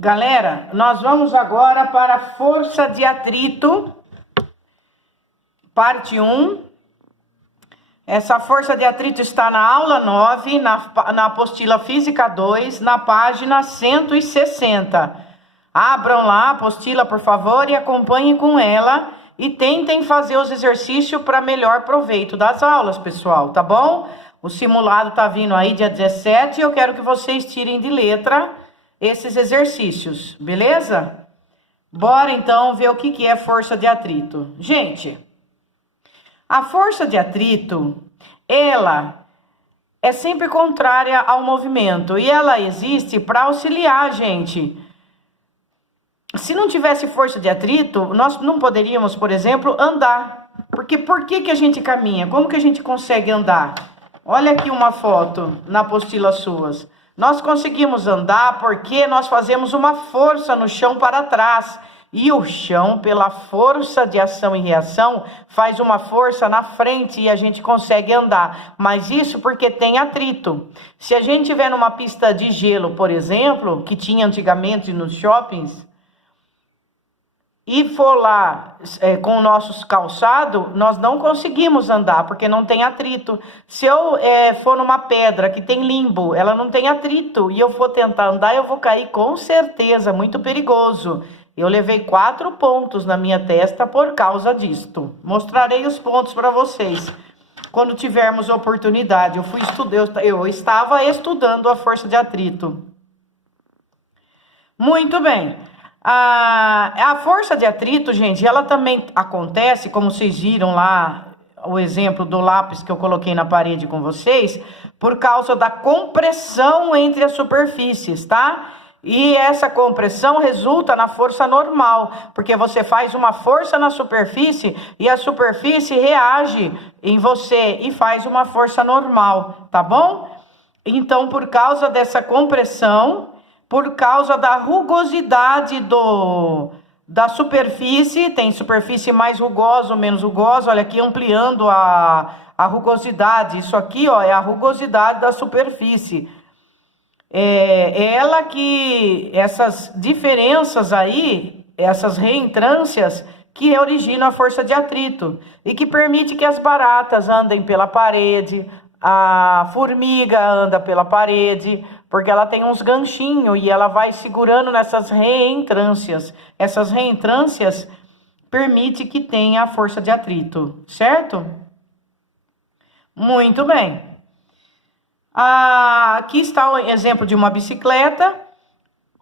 Galera, nós vamos agora para a força de atrito, parte 1. Essa força de atrito está na aula 9, na apostila Física 2, na página 160. Abram lá a apostila, por favor, e acompanhem com ela. E tentem fazer os exercícios para melhor proveito das aulas, pessoal, tá bom? O simulado tá vindo aí dia 17 e eu quero que vocês tirem de letra esses exercícios, beleza? Bora então ver o que é força de atrito. Gente, a força de atrito, ela é sempre contrária ao movimento e ela existe para auxiliar a gente. Se não tivesse força de atrito, nós não poderíamos, por exemplo, andar. Porque por que a gente caminha? Como que a gente consegue andar? Olha aqui uma foto na apostila suas. Nós conseguimos andar porque nós fazemos uma força no chão para trás. E o chão, pela força de ação e reação, faz uma força na frente e a gente consegue andar. Mas isso porque tem atrito. Se a gente tiver numa pista de gelo, por exemplo, que tinha antigamente nos shoppings, e for lá com o nosso calçado, nós não conseguimos andar, porque não tem atrito. Se eu for numa pedra que tem limbo, ela não tem atrito, e eu for tentar andar, eu vou cair com certeza, muito perigoso. Eu levei 4 pontos na minha testa por causa disto. Mostrarei os pontos para vocês quando tivermos oportunidade. Eu estava estudando a força de atrito. Muito bem. A força de atrito, gente, ela também acontece, como vocês viram lá, o exemplo do lápis que eu coloquei na parede com vocês, por causa da compressão entre as superfícies, tá? E essa compressão resulta na força normal, porque você faz uma força na superfície e a superfície reage em você e faz uma força normal, tá bom? Então, por causa dessa compressão, por causa da rugosidade da superfície, tem superfície mais rugosa ou menos rugosa, olha aqui ampliando a rugosidade, isso aqui ó, é a rugosidade da superfície. É ela que, essas diferenças aí, essas reentrâncias, que originam a força de atrito e que permite que as baratas andem pela parede, a formiga anda pela parede, porque ela tem uns ganchinhos e ela vai segurando nessas reentrâncias. Essas reentrâncias permitem que tenha a força de atrito, certo? Muito bem. Aqui está o exemplo de uma bicicleta.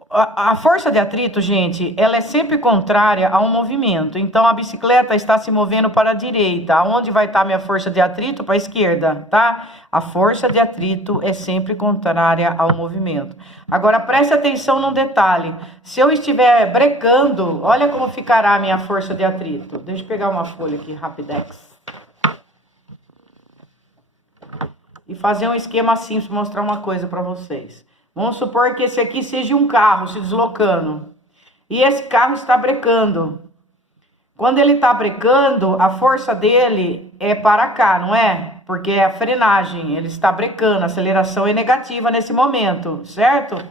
A força de atrito, gente, ela é sempre contrária ao movimento. Então, a bicicleta está se movendo para a direita. Aonde vai estar minha força de atrito? Para a esquerda, tá? A força de atrito é sempre contrária ao movimento. Agora, preste atenção num detalhe. Se eu estiver brecando, olha como ficará a minha força de atrito. Deixa eu pegar uma folha aqui, Rapidex. E fazer um esquema assim, para mostrar uma coisa para vocês. Vamos supor que esse aqui seja um carro se deslocando. E esse carro está brecando. Quando ele está brecando, a força dele é para cá, não é? Porque é a frenagem, ele está brecando, a aceleração é negativa nesse momento, certo?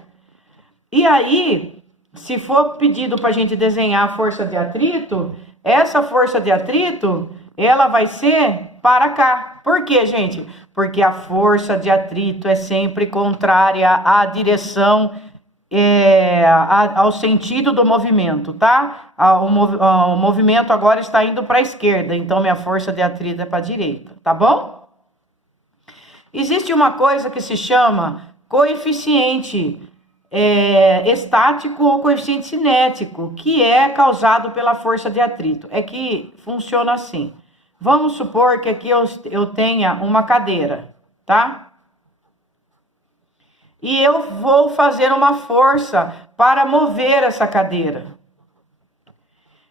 E aí, se for pedido para a gente desenhar a força de atrito, essa força de atrito, ela vai ser para cá. Por quê, gente? Porque a força de atrito é sempre contrária à direção, ao sentido do movimento, tá? O movimento agora está indo para a esquerda, então minha força de atrito é para a direita, tá bom? Existe uma coisa que se chama coeficiente estático ou coeficiente cinético, que é causado pela força de atrito. É que funciona assim. Vamos supor que aqui eu tenha uma cadeira, tá? E eu vou fazer uma força para mover essa cadeira.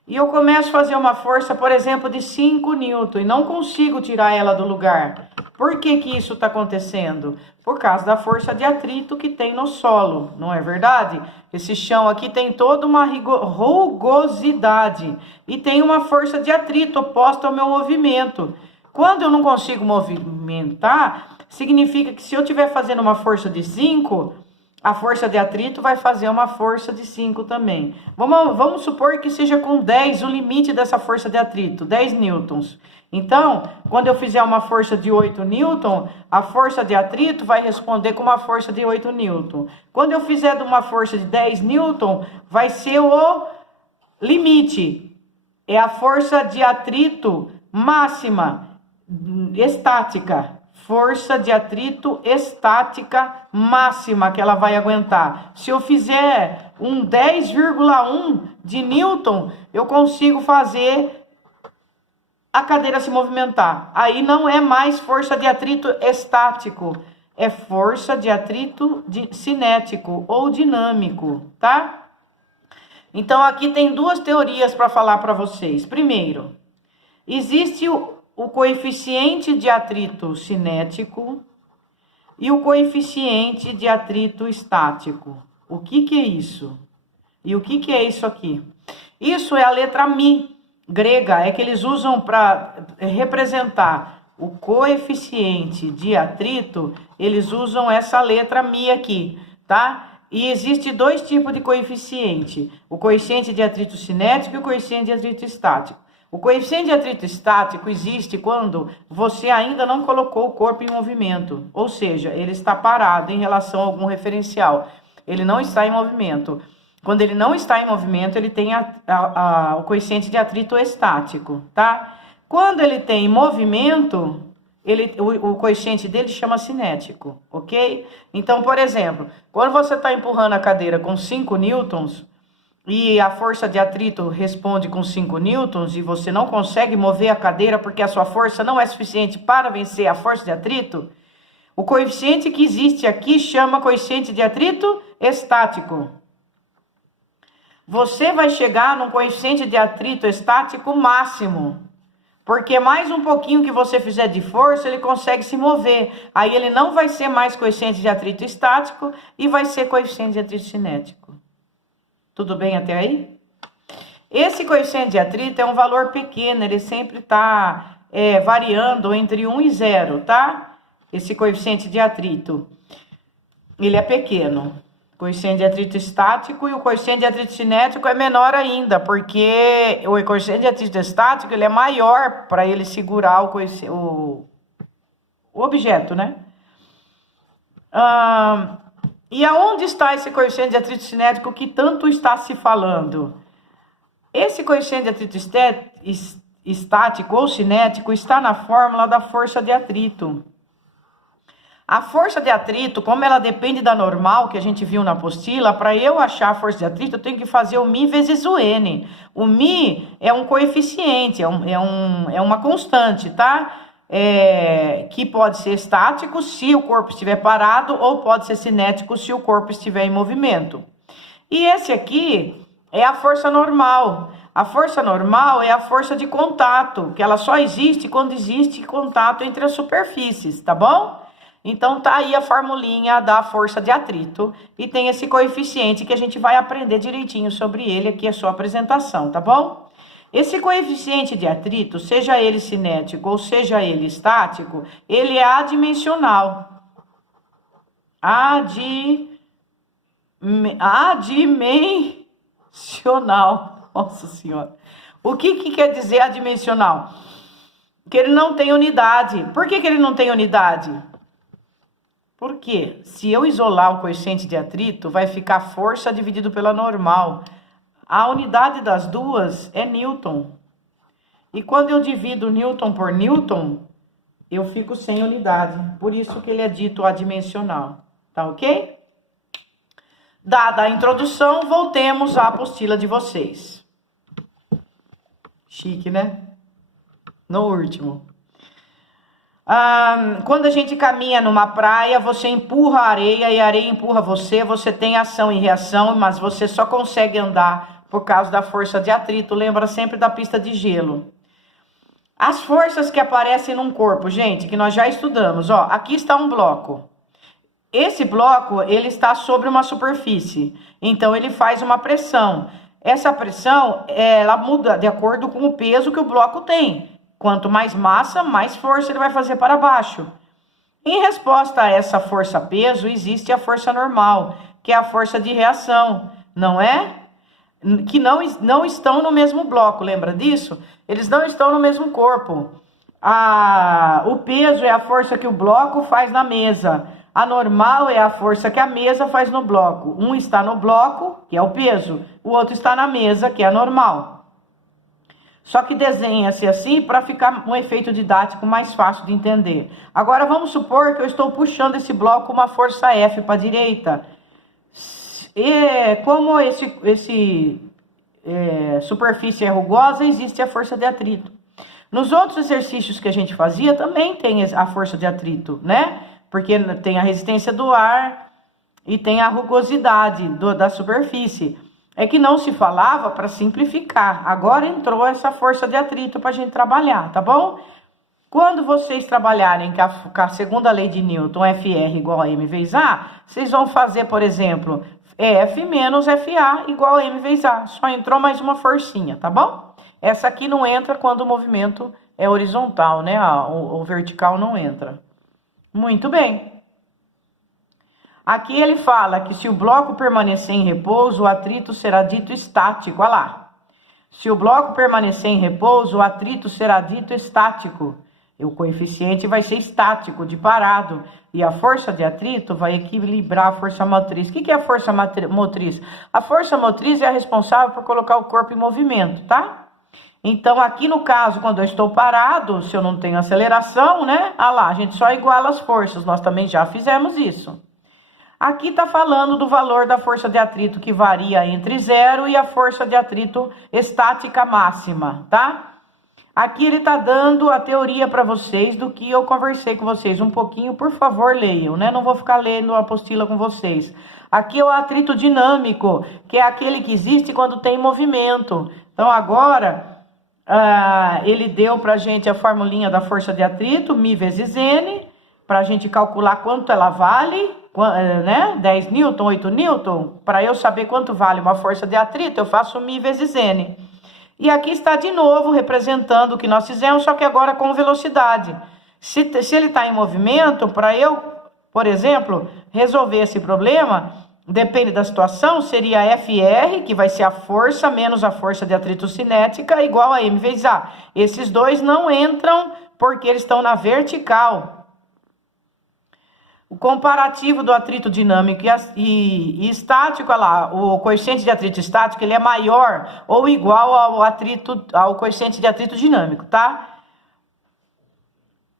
E eu começo a fazer uma força, por exemplo, de 5 newton e não consigo tirar ela do lugar. Por que isso está acontecendo? Por causa da força de atrito que tem no solo, não é verdade? Esse chão aqui tem toda uma rugosidade e tem uma força de atrito oposta ao meu movimento. Quando eu não consigo movimentar, significa que se eu estiver fazendo uma força de 5, a força de atrito vai fazer uma força de 5 também. Vamos supor que seja com 10 o limite dessa força de atrito, 10 newtons. Então, quando eu fizer uma força de 8 newton, a força de atrito vai responder com uma força de 8 newton. Quando eu fizer de uma força de 10 newton, vai ser o limite. É a força de atrito máxima, estática. Força de atrito estática máxima que ela vai aguentar. Se eu fizer um 10,1 de newton, eu consigo fazer a cadeira se movimentar. Aí não é mais força de atrito estático, é força de atrito cinético ou dinâmico, tá? Então aqui tem duas teorias para falar para vocês. Primeiro, existe o coeficiente de atrito cinético e o coeficiente de atrito estático. O que é isso? E o que é isso aqui? Isso é a letra Mi grega, é que eles usam para representar o coeficiente de atrito, eles usam essa letra Mi aqui, tá? E existe dois tipos de coeficiente, o coeficiente de atrito cinético e o coeficiente de atrito estático. O coeficiente de atrito estático existe quando você ainda não colocou o corpo em movimento, ou seja, ele está parado em relação a algum referencial, ele não está em movimento. Quando ele não está em movimento, ele tem o coeficiente de atrito estático, tá? Quando ele tem movimento, o coeficiente dele chama cinético, ok? Então, por exemplo, quando você está empurrando a cadeira com 5 newtons, e a força de atrito responde com 5 newtons e você não consegue mover a cadeira porque a sua força não é suficiente para vencer a força de atrito, o coeficiente que existe aqui chama coeficiente de atrito estático. Você vai chegar num coeficiente de atrito estático máximo, porque mais um pouquinho que você fizer de força, ele consegue se mover. Aí ele não vai ser mais coeficiente de atrito estático e vai ser coeficiente de atrito cinético. Tudo bem até aí? Esse coeficiente de atrito é um valor pequeno, ele sempre está variando entre 1 e 0, tá? Esse coeficiente de atrito, ele é pequeno. O coeficiente de atrito estático e o coeficiente de atrito cinético é menor ainda, porque o coeficiente de atrito estático ele é maior para ele segurar o objeto, né? E aonde está esse coeficiente de atrito cinético que tanto está se falando? Esse coeficiente de atrito estático ou cinético está na fórmula da força de atrito. A força de atrito, como ela depende da normal, que a gente viu na apostila, para eu achar a força de atrito, eu tenho que fazer o Mi vezes o N. O Mi é um coeficiente, é uma constante, tá? Que pode ser estático se o corpo estiver parado ou pode ser cinético se o corpo estiver em movimento. E esse aqui é a força normal. A força normal é a força de contato, que ela só existe quando existe contato entre as superfícies, tá bom? Então tá aí a formulinha da força de atrito e tem esse coeficiente que a gente vai aprender direitinho sobre ele aqui, é só a apresentação, tá bom? Esse coeficiente de atrito, seja ele cinético ou seja ele estático, ele é adimensional. Adimensional. Nossa Senhora. O que quer dizer adimensional? Que ele não tem unidade. Por que ele não tem unidade? Porque se eu isolar o coeficiente de atrito, vai ficar força dividido pela normal. A unidade das duas é Newton. E quando eu divido Newton por Newton, eu fico sem unidade. Por isso que ele é dito adimensional. Tá ok? Dada a introdução, voltemos à apostila de vocês. Chique, né? No último. Quando a gente caminha numa praia, você empurra a areia e a areia empurra você. Você tem ação e reação, mas você só consegue andar por causa da força de atrito. Lembra sempre da pista de gelo. As forças que aparecem num corpo, gente, que nós já estudamos. Ó, aqui está um bloco. Esse bloco, ele está sobre uma superfície. Então, ele faz uma pressão. Essa pressão, ela muda de acordo com o peso que o bloco tem. Quanto mais massa, mais força ele vai fazer para baixo. Em resposta a essa força-peso, existe a força normal, que é a força de reação, não é? Que não estão no mesmo bloco, lembra disso? Eles não estão no mesmo corpo. O peso é a força que o bloco faz na mesa. A normal é a força que a mesa faz no bloco. Um está no bloco, que é o peso, o outro está na mesa, que é a normal. Só que desenha-se assim para ficar um efeito didático mais fácil de entender. Agora vamos supor que eu estou puxando esse bloco com uma força F para a direita. E como superfície é rugosa, existe a força de atrito. Nos outros exercícios que a gente fazia, também tem a força de atrito, né? Porque tem a resistência do ar e tem a rugosidade da superfície. É que não se falava para simplificar. Agora entrou essa força de atrito para a gente trabalhar, tá bom? Quando vocês trabalharem com a segunda lei de Newton, FR igual a M vezes A, vocês vão fazer, por exemplo, F menos FA igual a M vezes A. Só entrou mais uma forcinha, tá bom? Essa aqui não entra quando o movimento é horizontal, né? O vertical não entra. Muito bem. Aqui ele fala que se o bloco permanecer em repouso, o atrito será dito estático. Olha lá. Se o bloco permanecer em repouso, o atrito será dito estático. O coeficiente vai ser estático, de parado. E a força de atrito vai equilibrar a força motriz. O que é a força motriz? A força motriz é a responsável por colocar o corpo em movimento, tá? Então, aqui no caso, quando eu estou parado, se eu não tenho aceleração, né? Ah lá, a gente só iguala as forças. Nós também já fizemos isso. Aqui está falando do valor da força de atrito, que varia entre 0 e a força de atrito estática máxima, tá? Aqui ele está dando a teoria para vocês do que eu conversei com vocês um pouquinho. Por favor, leiam, né? Não vou ficar lendo a apostila com vocês. Aqui é o atrito dinâmico, que é aquele que existe quando tem movimento. Então, agora... ele deu pra gente a formulinha da força de atrito, μ vezes N, pra gente calcular quanto ela vale, né? 10 newton, 8 newton, para eu saber quanto vale uma força de atrito, eu faço μ vezes N. E aqui está de novo representando o que nós fizemos, só que agora com velocidade. Se ele está em movimento, para eu, por exemplo, resolver esse problema... Depende da situação, seria FR, que vai ser a força, menos a força de atrito cinética, igual a M vezes A. Esses dois não entram porque eles estão na vertical. O comparativo do atrito dinâmico e estático, olha lá, o coeficiente de atrito estático, ele é maior ou igual ao coeficiente de atrito dinâmico, tá?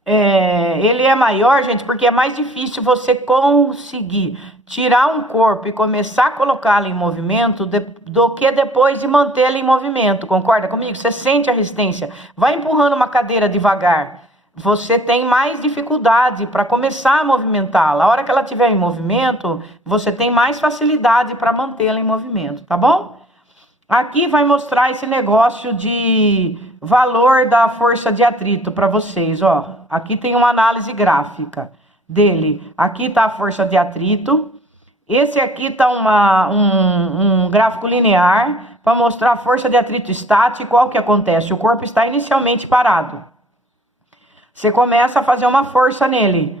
Ele é maior, gente, porque é mais difícil você conseguir tirar um corpo e começar a colocá-lo em movimento do que depois de mantê-lo em movimento, concorda comigo? Você sente a resistência, vai empurrando uma cadeira devagar, você tem mais dificuldade para começar a movimentá-la. A hora que ela estiver em movimento, você tem mais facilidade para mantê-la em movimento, tá bom? Aqui vai mostrar esse negócio de valor da força de atrito para vocês, ó. Aqui tem uma análise gráfica dele. Aqui tá a força de atrito. Esse aqui tá um gráfico linear para mostrar a força de atrito estático. Qual que acontece? O corpo está inicialmente parado. Você começa a fazer uma força nele.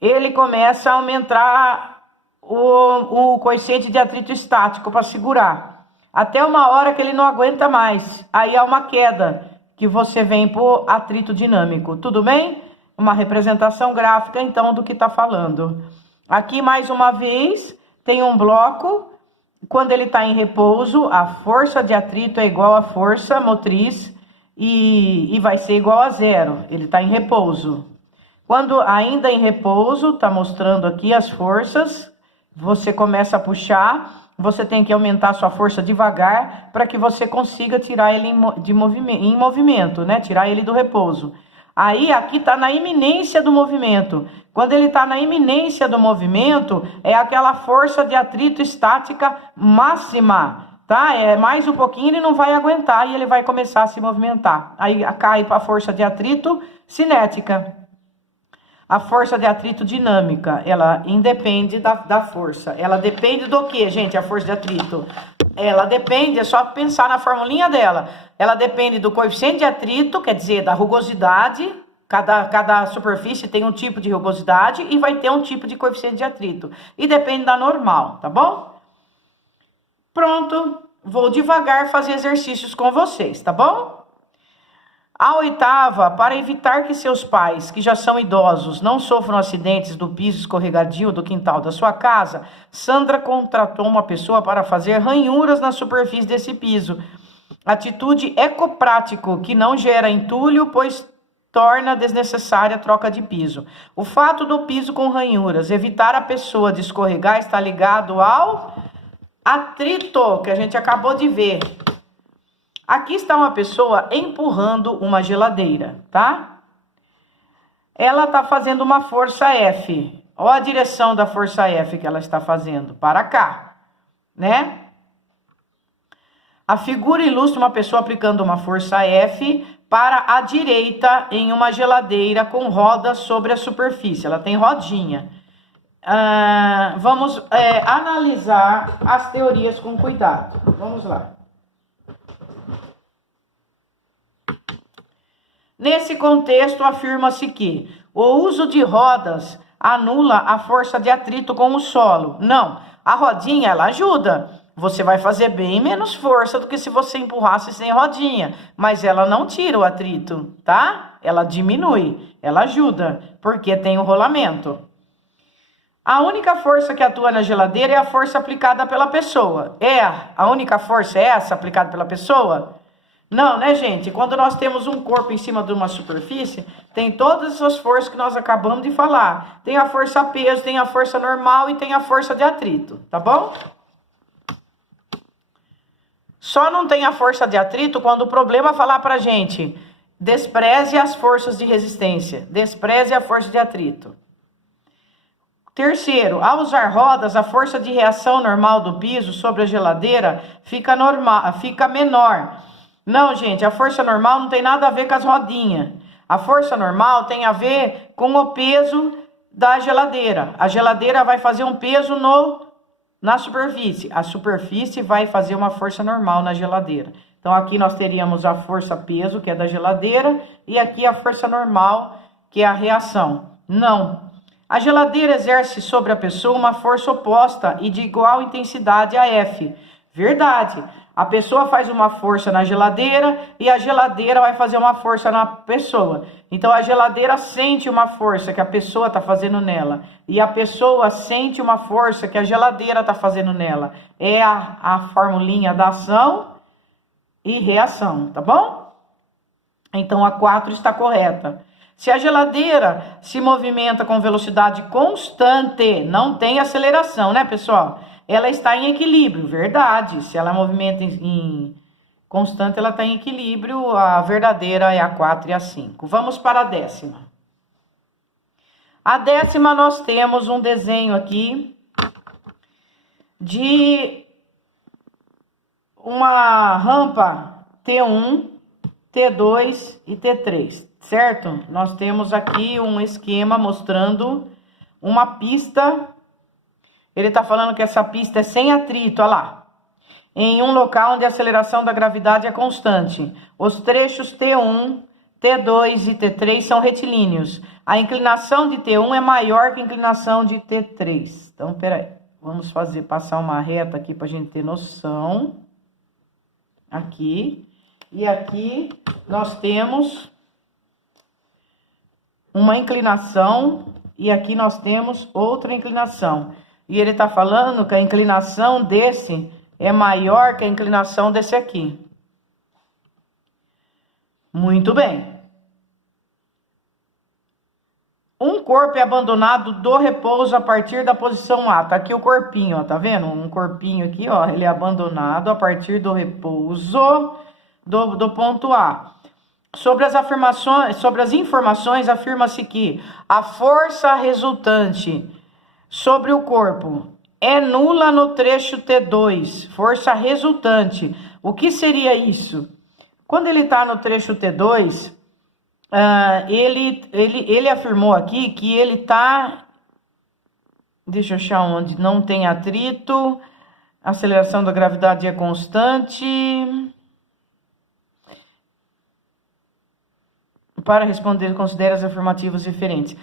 Ele começa a aumentar o coeficiente de atrito estático para segurar. Até uma hora que ele não aguenta mais. Aí há uma queda, que você vem pro atrito dinâmico. Tudo bem? Uma representação gráfica, então, do que está falando. Aqui, mais uma vez, tem um bloco. Quando ele está em repouso, a força de atrito é igual à força motriz e vai ser igual a 0. Ele está em repouso. Quando ainda em repouso, está mostrando aqui as forças. Você começa a puxar... Você tem que aumentar a sua força devagar para que você consiga tirar ele em movimento, né? Tirar ele do repouso. Aí, aqui está na iminência do movimento. Quando ele está na iminência do movimento, é aquela força de atrito estática máxima, tá? É mais um pouquinho, ele não vai aguentar e ele vai começar a se movimentar. Aí cai para a força de atrito cinética. A força de atrito dinâmica, ela independe da força. Ela depende do que, gente, a força de atrito? Ela depende, é só pensar na formulinha dela. Ela depende do coeficiente de atrito, quer dizer, da rugosidade, Cada superfície tem um tipo de rugosidade e vai ter um tipo de coeficiente de atrito. E depende da normal, tá bom? Pronto, vou devagar fazer exercícios com vocês, tá bom? A oitava, para evitar que seus pais, que já são idosos, não sofram acidentes do piso escorregadio do quintal da sua casa, Sandra contratou uma pessoa para fazer ranhuras na superfície desse piso. Atitude ecoprático, que não gera entulho, pois torna desnecessária a troca de piso. O fato do piso com ranhuras evitar a pessoa de escorregar está ligado ao atrito, que a gente acabou de ver. Aqui está uma pessoa empurrando uma geladeira, tá? Ela está fazendo uma força F. Olha a direção da força F que ela está fazendo, para cá, né? A figura ilustra uma pessoa aplicando uma força F para a direita em uma geladeira com rodas sobre a superfície. Ela tem rodinha. Vamos analisar as teorias com cuidado. Vamos lá. Nesse contexto, afirma-se que o uso de rodas anula a força de atrito com o solo. Não, a rodinha, ela ajuda. Você vai fazer bem menos força do que se você empurrasse sem rodinha. Mas ela não tira o atrito, tá? Ela diminui, ela ajuda, porque tem o rolamento. A única força que atua na geladeira é a força aplicada pela pessoa. A única força é essa aplicada pela pessoa? Não, né, gente? Quando nós temos um corpo em cima de uma superfície, tem todas essas forças que nós acabamos de falar. Tem a força peso, tem a força normal e tem a força de atrito, tá bom? Só não tem a força de atrito quando o problema falar pra gente: despreze as forças de resistência, despreze a força de atrito. Terceiro, ao usar rodas, a força de reação normal do piso sobre a geladeira fica menor. Não, gente, a força normal não tem nada a ver com as rodinhas. A força normal tem a ver com o peso da geladeira. A geladeira vai fazer um peso na superfície. A superfície vai fazer uma força normal na geladeira. Então, aqui nós teríamos a força peso, que é da geladeira, e aqui a força normal, que é a reação. Não. A geladeira exerce sobre a pessoa uma força oposta e de igual intensidade a F. Verdade. A pessoa faz uma força na geladeira e a geladeira vai fazer uma força na pessoa. Então, a geladeira sente uma força que a pessoa está fazendo nela. E a pessoa sente uma força que a geladeira está fazendo nela. É a formulinha da ação e reação, tá bom? Então, a 4 está correta. Se a geladeira se movimenta com velocidade constante, não tem aceleração, né, pessoal? Ela está em equilíbrio, verdade. Se ela movimenta em constante, ela está em equilíbrio. A verdadeira é a 4 e a 5. Vamos para a 10ª. A 10ª, nós temos um desenho aqui de uma rampa T1, T2 e T3, certo? Nós temos aqui um esquema mostrando uma pista. Ele está falando que essa pista é sem atrito, olha lá. Em um local onde a aceleração da gravidade é constante. Os trechos T1, T2 e T3 são retilíneos. A inclinação de T1 é maior que a inclinação de T3. Então, peraí. Vamos passar uma reta aqui para a gente ter noção. Aqui. E aqui nós temos uma inclinação. E aqui nós temos outra inclinação. E ele está falando que a inclinação desse é maior que a inclinação desse aqui. Muito bem. Um corpo é abandonado do repouso a partir da posição A. Tá aqui o corpinho, ó, tá vendo? Um corpinho aqui, ó, ele é abandonado a partir do repouso do ponto A. Sobre as informações, afirma-se que a força resultante sobre o corpo é nula no trecho T2, força resultante. O que seria isso? Quando ele está no trecho T2, ele afirmou aqui que ele está, deixa eu achar onde, não tem atrito, a aceleração da gravidade é constante. Para responder, considere as afirmativas referentes.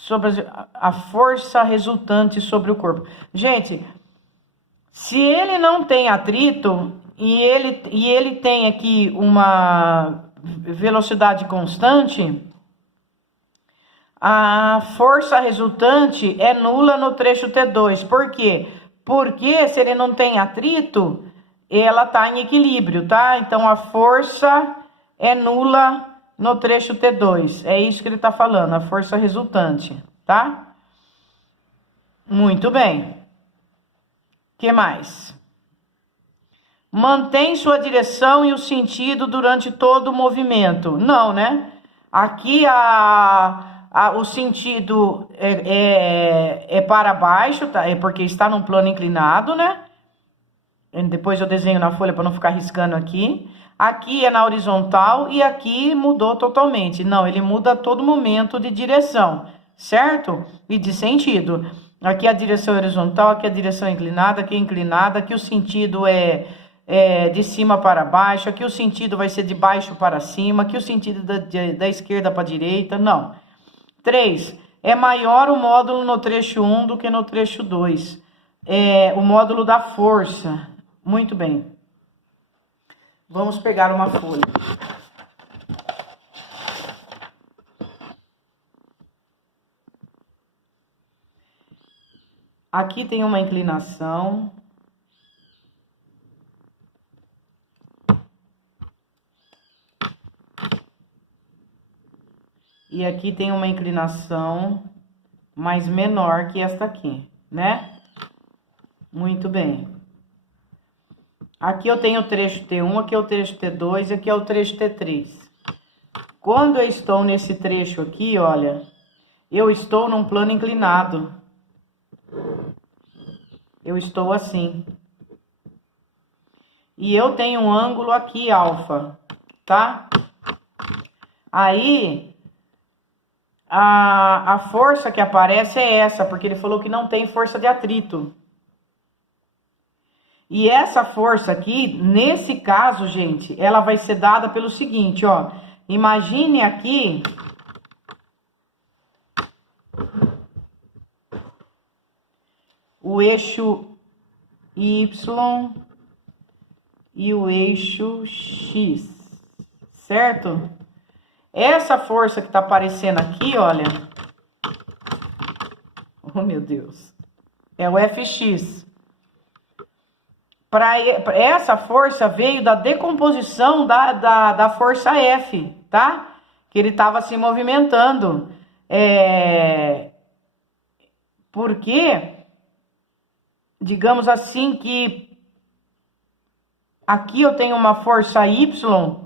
Sobre a força resultante sobre o corpo. Gente, se ele não tem atrito e ele tem aqui uma velocidade constante, a força resultante é nula no trecho T2. Por quê? Porque se ele não tem atrito, ela está em equilíbrio, tá? Então a força é nula no trecho T2. É isso que ele está falando, a força resultante, tá? Muito bem. Que mais? Mantém sua direção e o sentido durante todo o movimento. Não, né? Aqui o sentido é para baixo, tá? É porque está num plano inclinado, né? Depois eu desenho na folha para não ficar riscando aqui. Aqui é na horizontal e aqui mudou totalmente. Não, ele muda a todo momento de direção, certo? E de sentido. Aqui a direção é horizontal, aqui a direção é inclinada, aqui é inclinada, aqui o sentido é de cima para baixo, aqui o sentido vai ser de baixo para cima, aqui o sentido da esquerda para a direita, não. 3. É maior o módulo no trecho 1 do que no trecho 2. O módulo da força. Muito bem. Vamos pegar uma folha. Aqui tem uma inclinação. E aqui tem uma inclinação mais menor que esta aqui, né? Muito bem. Aqui eu tenho o trecho T1, aqui é o trecho T2 e aqui é o trecho T3. Quando eu estou nesse trecho aqui, olha, eu estou num plano inclinado. Eu estou assim. E eu tenho um ângulo aqui, alfa, tá? Aí, a força que aparece é essa, porque ele falou que não tem força de atrito. E essa força aqui, nesse caso, gente, ela vai ser dada pelo seguinte, ó. Imagine aqui o eixo Y e o eixo X, certo? Essa força que tá aparecendo aqui, olha. Oh, meu Deus. É o Fx. Essa força veio da decomposição da força F, tá? Que ele estava se movimentando. Porque, digamos assim, que aqui eu tenho uma força Y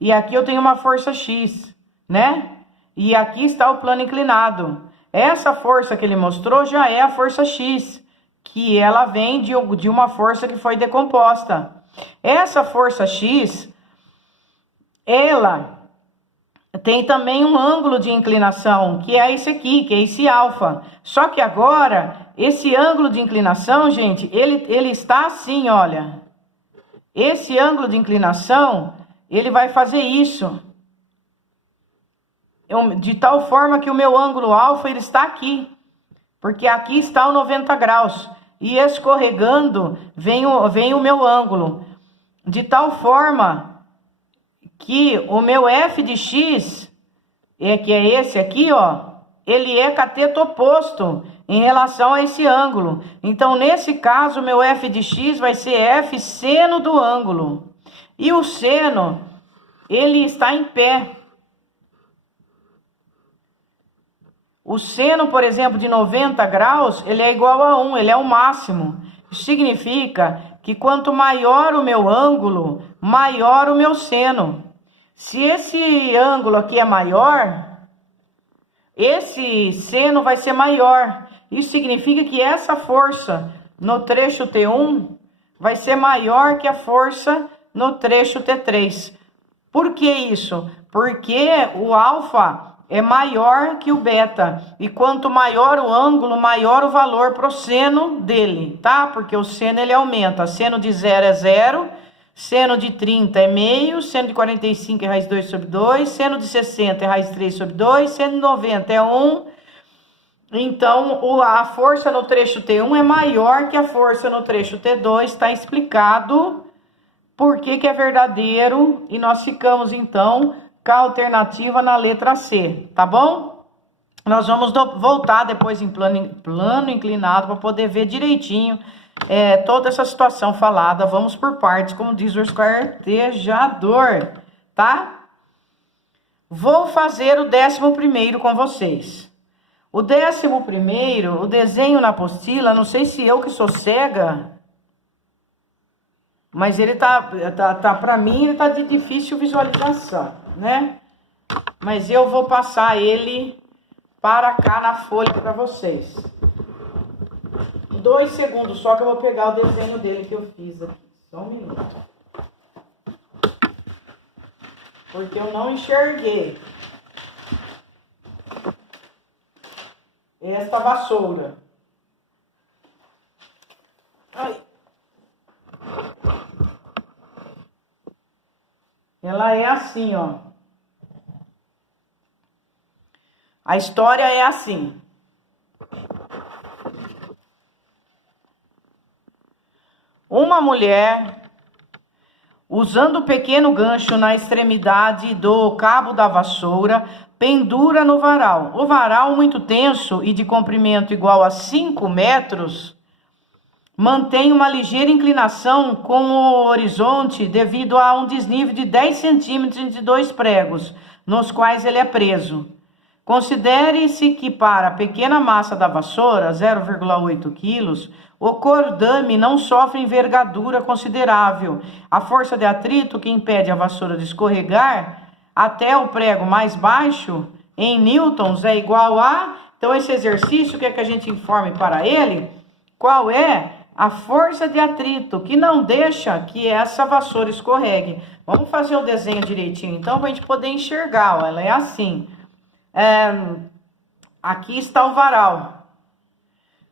e aqui eu tenho uma força X, né? E aqui está o plano inclinado. Essa força que ele mostrou já é a força X, que ela vem de uma força que foi decomposta. Essa força X, ela tem também um ângulo de inclinação, que é esse aqui, que é esse alfa. Só que agora, esse ângulo de inclinação, gente, ele está assim, olha. Esse ângulo de inclinação, ele vai fazer isso. De tal forma que o meu ângulo alfa, ele está aqui. Porque aqui está o 90 graus. E escorregando vem o meu ângulo. De tal forma que o meu f de x, que é esse aqui, ó, ele é cateto oposto em relação a esse ângulo. Então, nesse caso, o meu f de x vai ser f seno do ângulo. E o seno, ele está em pé. O seno, por exemplo, de 90 graus, ele é igual a 1, ele é o máximo. Isso significa que quanto maior o meu ângulo, maior o meu seno. Se esse ângulo aqui é maior, esse seno vai ser maior. Isso significa que essa força no trecho T1 vai ser maior que a força no trecho T3. Por que isso? Porque o alfa é maior que o beta. E quanto maior o ângulo, maior o valor pro seno dele, tá? Porque o seno ele aumenta. Seno de 0 é 0, Seno de 30 é meio, seno de 45 é raiz 2 sobre 2, seno de 60 é raiz 3 sobre 2, seno de 90 é 1. Então, a força no trecho T1 é maior que a força no trecho T2, está explicado por que é verdadeiro, e nós ficamos, então, com a alternativa na letra C, tá bom? Nós vamos voltar depois em plano inclinado para poder ver direitinho toda essa situação falada. Vamos por partes, como diz o esquartejador, tá? Vou fazer o 11º com vocês. O 11º, o desenho na apostila, não sei se eu que sou cega, mas ele para mim, ele tá de difícil visualização, né? Mas eu vou passar ele para cá na folha para vocês. 2 segundos só que eu vou pegar o desenho dele que eu fiz aqui. Só um minuto. Porque eu não enxerguei esta vassoura. Ai. Ela é assim, ó. A história é assim. Uma mulher, usando o pequeno gancho na extremidade do cabo da vassoura, pendura no varal. O varal, muito tenso e de comprimento igual a 5 metros, mantém uma ligeira inclinação com o horizonte devido a um desnível de 10 centímetros entre 2 pregos, nos quais ele é preso. Considere-se que para a pequena massa da vassoura, 0,8 quilos, o cordame não sofre envergadura considerável. A força de atrito que impede a vassoura de escorregar até o prego mais baixo, em newtons, é igual a... Então, esse exercício, quer que a gente informe para ele qual é a força de atrito que não deixa que essa vassoura escorregue. Vamos fazer o desenho direitinho, então, para a gente poder enxergar. Ó, ela é assim. Aqui está o varal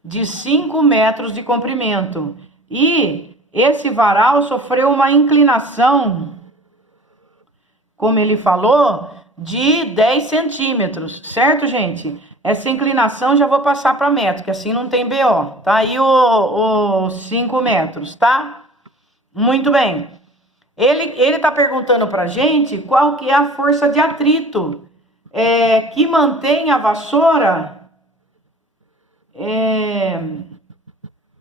de 5 metros de comprimento. E esse varal sofreu uma inclinação, como ele falou, de 10 centímetros, certo, gente? Essa inclinação já vou passar para metro, que assim não tem BO. Tá aí os 5 metros, tá? Muito bem. Ele tá perguntando pra gente qual que é a força de atrito que mantém a vassoura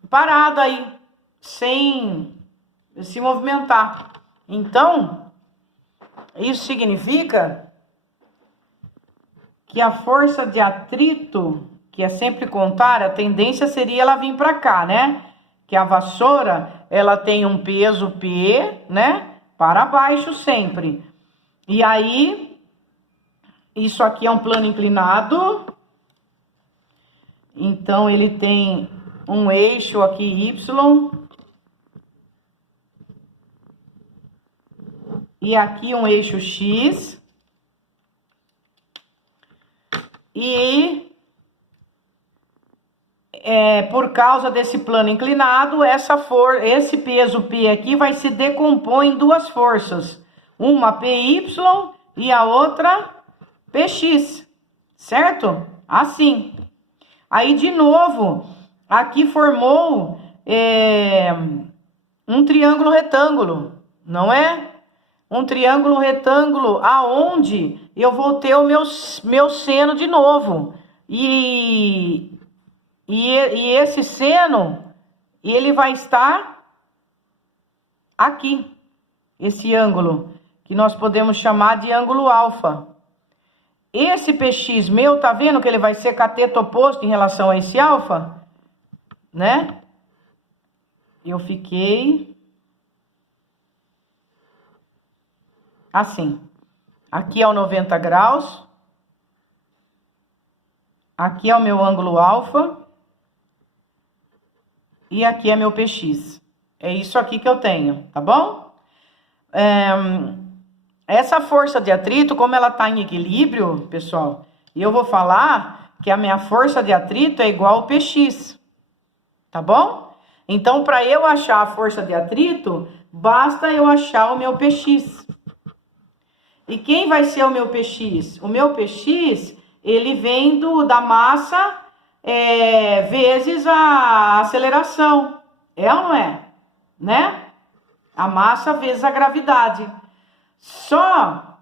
parada aí, sem se movimentar. Então, isso significa que a força de atrito, que é sempre contar, a tendência seria ela vir para cá, né? Que a vassoura, ela tem um peso P, né? Para baixo sempre. E aí, isso aqui é um plano inclinado. Então, ele tem um eixo aqui, Y. E aqui um eixo X. E por causa desse plano inclinado, esse peso P aqui vai se decompor em duas forças. Uma PY e a outra PX, certo? Assim. Aí, de novo, aqui formou um triângulo retângulo, não é? Um triângulo retângulo aonde eu vou ter o meu seno de novo. E esse seno, ele vai estar aqui. Esse ângulo, que nós podemos chamar de ângulo alfa. Esse PX meu, tá vendo que ele vai ser cateto oposto em relação a esse alfa? Né? Eu fiquei assim. Aqui é o 90 graus. Aqui é o meu ângulo alfa. E aqui é meu PX. É isso aqui que eu tenho, tá bom? Essa força de atrito, como ela tá em equilíbrio, pessoal, e eu vou falar que a minha força de atrito é igual ao PX. Tá bom? Então, para eu achar a força de atrito, basta eu achar o meu PX. E quem vai ser o meu PX? O meu PX, ele vem da massa vezes a aceleração. É ou não é? Né? A massa vezes a gravidade. Só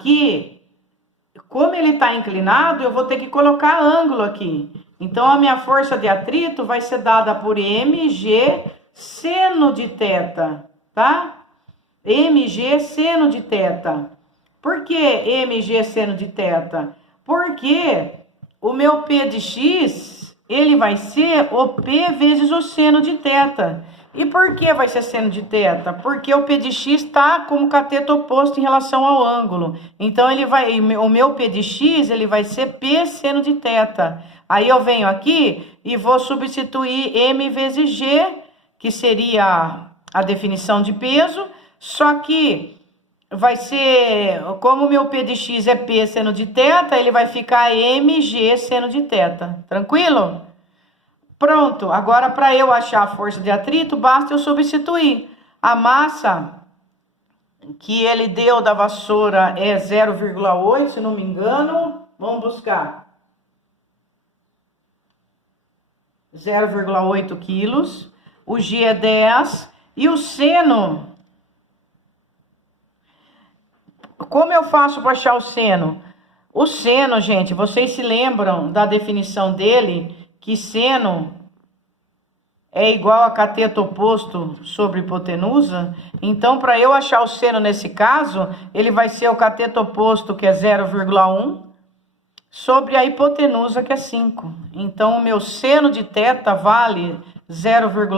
que, como ele está inclinado, eu vou ter que colocar ângulo aqui. Então, a minha força de atrito vai ser dada por mg seno de θ, tá? mg seno de θ. Por que mg seno de θ? Porque o meu P de x, ele vai ser o P vezes o seno de θ. E por que vai ser seno de θ? Porque o P de x está como cateto oposto em relação ao ângulo. Então, o meu P de x, ele vai ser P seno de θ. Aí eu venho aqui e vou substituir m vezes g, que seria a definição de peso, só que vai ser, como o meu P de x é P seno de θ, ele vai ficar mg seno de θ. Tranquilo? Pronto, agora para eu achar a força de atrito, basta eu substituir. A massa que ele deu da vassoura é 0,8, se não me engano. Vamos buscar. 0,8 quilos. O G é 10. E o seno... Como eu faço para achar o seno? O seno, gente, vocês se lembram da definição dele, que seno é igual a cateto oposto sobre hipotenusa? Então, para eu achar o seno nesse caso, ele vai ser o cateto oposto, que é 0,1, sobre a hipotenusa, que é 5. Então, o meu seno de θ vale 0,1